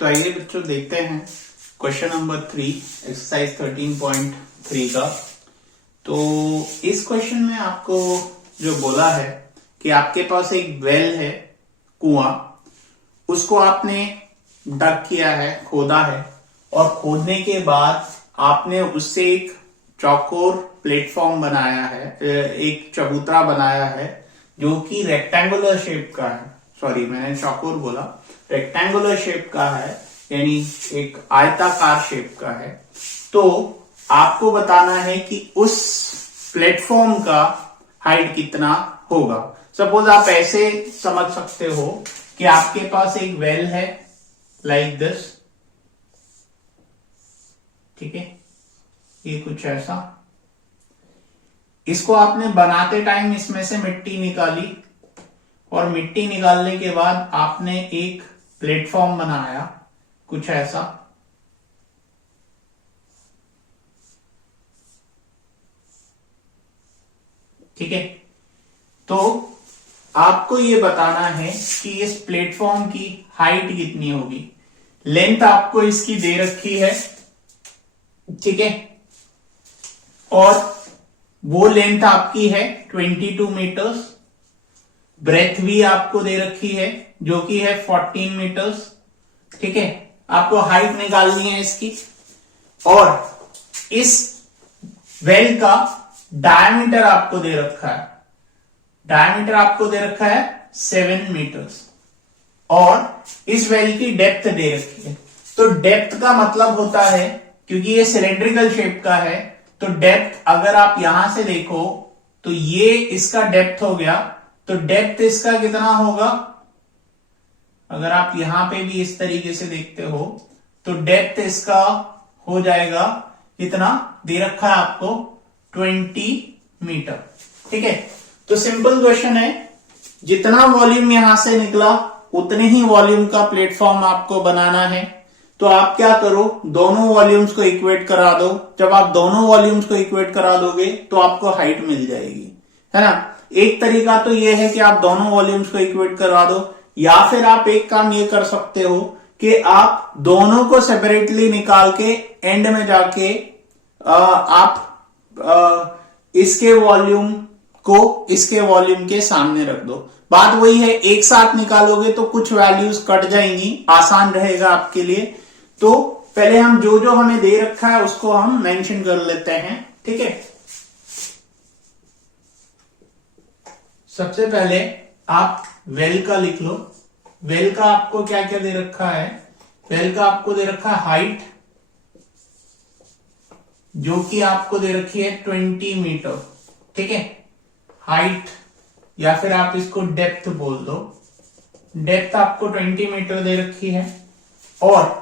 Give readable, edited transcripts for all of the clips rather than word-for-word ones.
तो आइए बच्चों देखते हैं क्वेश्चन नंबर 3 एक्सरसाइज 13.3 का। तो इस क्वेश्चन में आपको जो बोला है कि आपके पास एक वेल है, कुआं, उसको आपने डग किया है, खोदा है, और खोदने के बाद आपने उससे एक चौकोर प्लेटफॉर्म बनाया है, एक चबूतरा बनाया है जो कि रेक्टेंगुलर शेप का है। सॉरी, मैंने चौकोर बोला, रेक्टेंगुलर शेप का है, यानी एक आयताकार शेप का है। तो आपको बताना है कि उस प्लेटफॉर्म का हाइट कितना होगा। सपोज आप ऐसे समझ सकते हो कि आपके पास एक वेल है लाइक दिस, ठीक है, ये कुछ ऐसा। इसको आपने बनाते टाइम इसमें से मिट्टी निकाली, और मिट्टी निकालने के बाद आपने एक प्लेटफॉर्म बनाया कुछ ऐसा। ठीक है, तो आपको ये बताना है कि इस प्लेटफॉर्म की हाइट कितनी होगी। लेंथ आपको इसकी दे रखी है, ठीक है, और वो लेंथ आपकी है 22 मीटर्स। ब्रेथ भी आपको दे रखी है जो कि है 14 मीटर्स। ठीक है, आपको हाइट निकालनी है इसकी, और इस वेल का डायमीटर आपको दे रखा है, डायमीटर आपको दे रखा है 7 मीटर्स, और इस वेल की डेप्थ दे रखी है। तो डेप्थ का मतलब होता है, क्योंकि ये सिलेंड्रिकल शेप का है, तो डेप्थ अगर आप यहां से देखो तो ये इसका डेप्थ हो गया, तो डेप्थ इसका कितना होगा, अगर आप यहां पे भी इस तरीके से देखते हो तो डेप्थ इसका हो जाएगा कितना, दे रखा है आपको 20 मीटर। ठीक है, तो सिंपल क्वेश्चन है, जितना वॉल्यूम यहां से निकला उतने ही वॉल्यूम का प्लेटफॉर्म आपको बनाना है। तो आप क्या करो, दोनों वॉल्यूम्स को इक्वेट करा दो। जब आप दोनों वॉल्यूम्स को इक्वेट करा दोगे तो आपको हाइट मिल जाएगी, है ना। एक तरीका तो ये है कि आप दोनों वॉल्यूम्स को इक्वेट करा दो, या फिर आप एक काम ये कर सकते हो कि आप दोनों को सेपरेटली निकाल के एंड में जाके आप इसके वॉल्यूम को इसके वॉल्यूम के सामने रख दो। बात वही है, एक साथ निकालोगे तो कुछ वैल्यूज कट जाएंगी, आसान रहेगा आपके लिए। तो पहले हम जो जो हमें दे रखा है उसको हम मेंशन कर लेते हैं। ठीक है, सबसे पहले आप वेल का लिख लो। वेल का आपको क्या क्या दे रखा है, वेल का आपको दे रखा है हाइट, जो कि आपको दे रखी है 20 मीटर। ठीक है, हाइट, या फिर आप इसको डेप्थ बोल दो। डेप्थ आपको 20 मीटर दे रखी है, और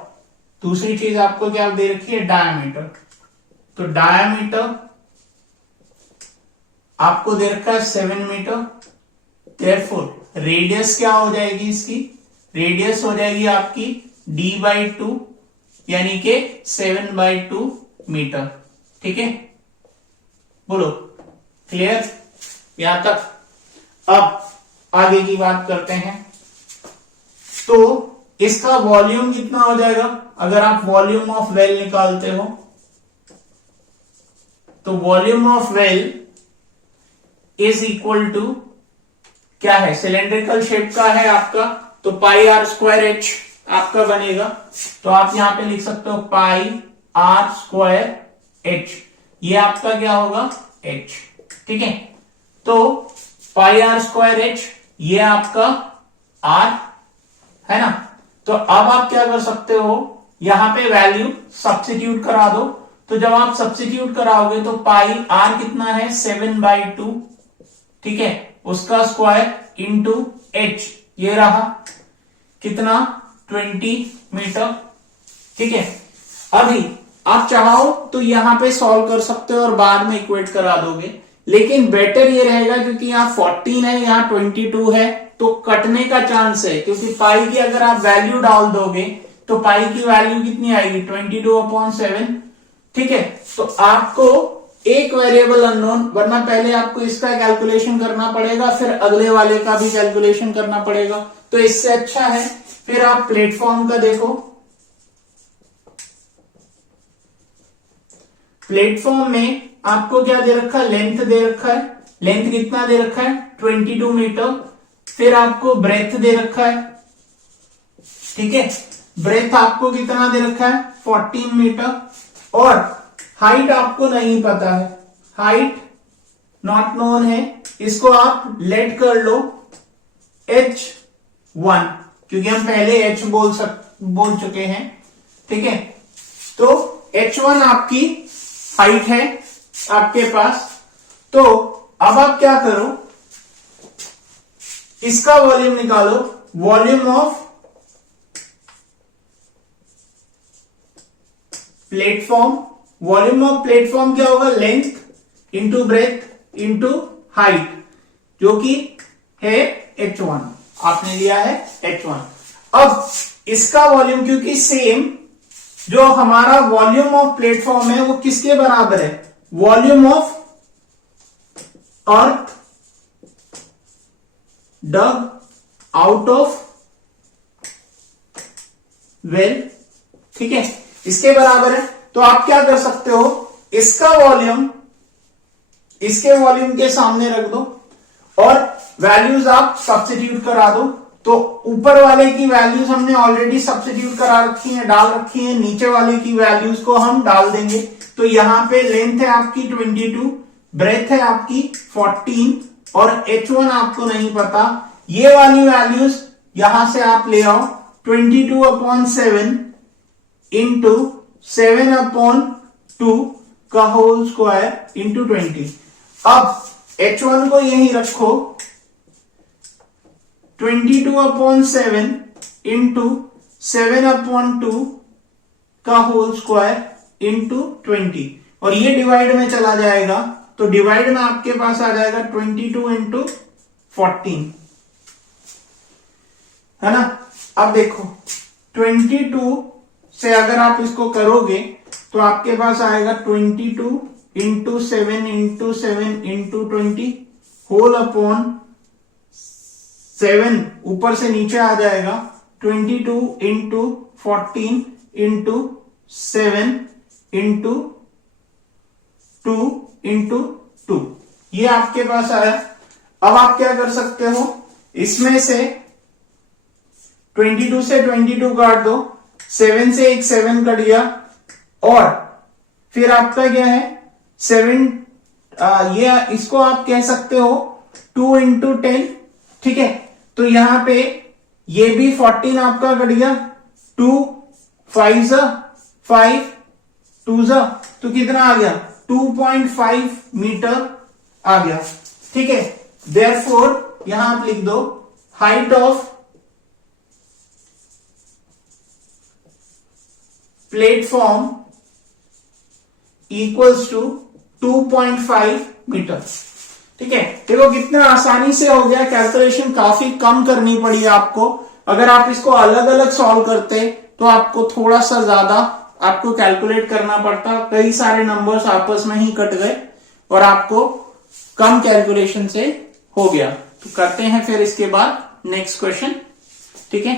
दूसरी चीज आपको क्या दे रखी है, डायमीटर। तो डायमीटर आपको दे रखा है 7 मीटर। देयरफॉर रेडियस क्या हो जाएगी इसकी, रेडियस हो जाएगी आपकी d/2, यानी के 7/2 मीटर। ठीक है, बोलो क्लियर यहां तक। अब आगे की बात करते हैं। तो इसका वॉल्यूम कितना हो जाएगा, अगर आप वॉल्यूम ऑफ वेल निकालते हो तो volume of well is equal to क्या है, सिलेंड्रिकल शेप का है आपका, तो πr² h आपका बनेगा। तो आप यहां पे लिख सकते हो πr² h, ये आपका क्या होगा, h। ठीक है, तो πr² h ये आपका r है ना। तो अब आप क्या कर सकते हो, यहां पे वैल्यू सब्स्टिट्यूट करा दो। तो जब आप सब्स्टिट्यूट कराओगे तो पाई r कितना है, 7/2, ठीक है, उसका स्क्वायर इंटू h, ये रहा कितना, 20 मीटर। ठीक है, अभी आप चाहो तो यहां पे सॉल्व कर सकते हो और बाद में इक्वेट करा दोगे, लेकिन बेटर ये रहेगा, क्योंकि यहाँ 14 है, यहाँ 22 है, तो कटने का चांस है। क्योंकि पाई की अगर आप वैल्यू डाल दोगे तो पाई की वैल्यू कितनी आएगी, 22/7। ठीक है, तो आपको एक वेरिएबल अननोन, वरना पहले आपको इसका कैलकुलेशन करना पड़ेगा, फिर अगले वाले का भी कैलकुलेशन करना पड़ेगा। तो इससे अच्छा है फिर आप प्लेटफॉर्म का देखो, प्लेटफॉर्म में आपको क्या दे रखा है, लेंथ दे रखा है, लेंथ कितना दे रखा है 22 मीटर, फिर आपको ब्रेथ दे रखा है, ठीक है, ब्रेथ आपको कितना दे रखा है 14 मीटर, और हाइट आपको नहीं पता है, हाइट नॉट नोन है, इसको आप लेट कर लो h1, क्योंकि हम पहले h बोल चुके हैं, ठीक है। तो h1 आपकी हाइट है आपके पास। तो अब आप क्या करो, इसका वॉल्यूम निकालो, volume of platform, volume of platform क्या होगा, length into breadth into height, जो कि है h1, आपने लिया है h1। अब इसका वॉल्यूम, क्योंकि सेम जो हमारा वॉल्यूम ऑफ प्लेटफॉर्म है वो किसके बराबर है, volume of earth dug out of well, ठीक है, इसके बराबर है। तो आप क्या कर सकते हो, इसका वॉल्यूम इसके वॉल्यूम के सामने रख दो और वैल्यूज आप सब्स्टिट्यूट करा दो। तो ऊपर वाले की वैल्यूज हमने ऑलरेडी सब्स्टिट्यूट करा रखी है, डाल रखी है, नीचे वाले की वैल्यूज को हम डाल देंगे। तो यहां पे लेंथ है आपकी 22, ब्रेथ है आपकी 14 और h1 आपको नहीं पता। ये वाली वैल्यूज यहां से आप ले आओ, 22/7 इंटू 7/2 का होल स्क्वायर इंटू 20। अब h1 को यही रखो, 22/7 इंटू 7/2 का होल स्क्वायर इंटू 20, और ये डिवाइड में चला जाएगा, तो डिवाइड में आपके पास आ जाएगा 22 इंटू 14, है ना। अब देखो 22 से अगर आप इसको करोगे तो आपके पास आएगा 22 into 7 into 7 into 20 whole upon 7, ऊपर से नीचे आ जाएगा 22 इंटू 14 इंटू 7 इंटू 2 इंटू 2, ये आपके पास आया। अब आप क्या कर सकते हो, इसमें से 22 से 22 काट दो, 7 से एक 7 कट गया, और फिर आपका क्या है 7, ये इसको आप कह सकते हो 2 इंटू 10, ठीक है। तो यहां पे ये भी 14 आपका कट गया, 2 5 5 2 तो कितना आ गया 2.5 मीटर आ गया, ठीक है। देयरफॉर यहां आप लिख दो height of platform equals to 2.5 metre, ठीक है। देखो कितना आसानी से हो गया, कैलकुलेशन काफी कम करनी पड़ी आपको। अगर आप इसको अलग अलग सॉल्व करते तो आपको थोड़ा सा ज्यादा आपको कैलकुलेट करना पड़ता, कई सारे नंबर्स आपस में ही कट गए और आपको कम कैलकुलेशन से हो गया। तो करते हैं फिर इसके बाद नेक्स्ट क्वेश्चन, ठीक है।